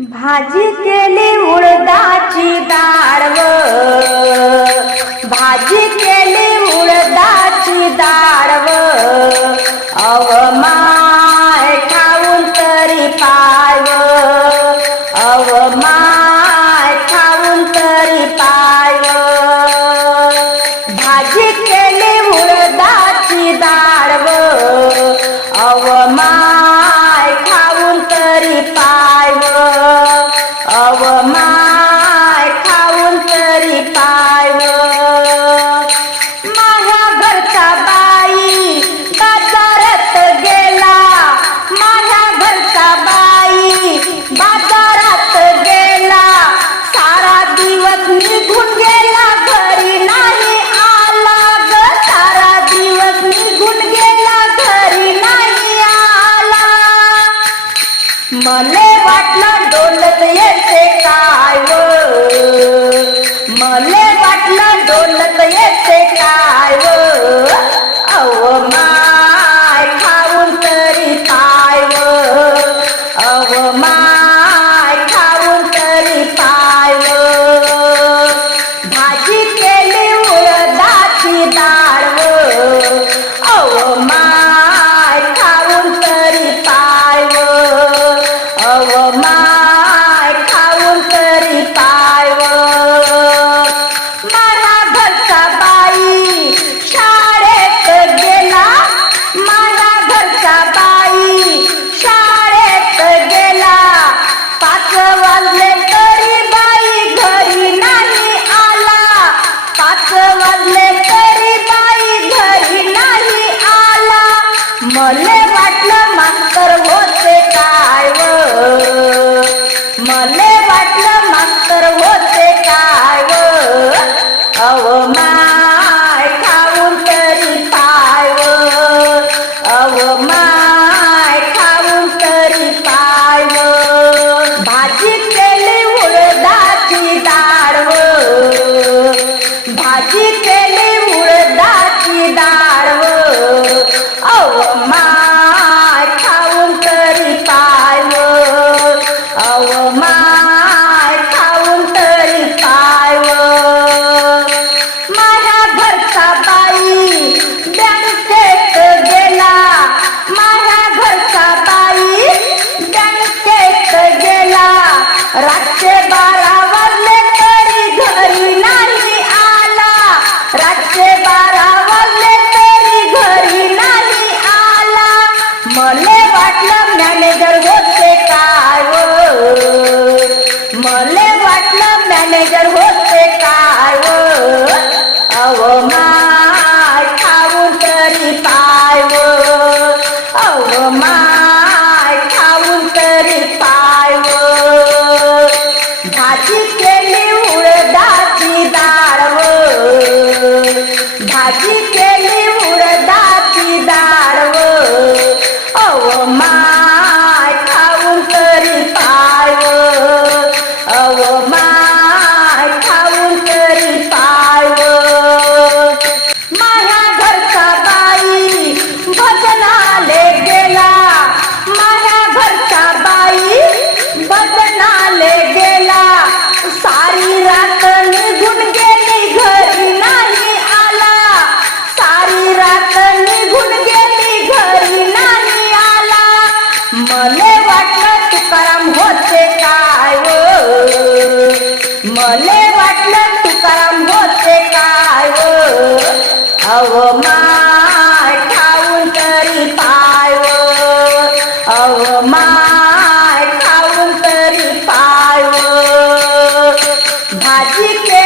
भाजी केली उडदाची डाळ भाजी केली mamá. मले वाटला डोलत येते काय अव माय खाऊन तरी काय अव माय तर होते काय अव माय खाऊन तरी पाय अव माय खाऊन तरी पाय भाजी केली उडदाची डाळ भाजी केली Chicken!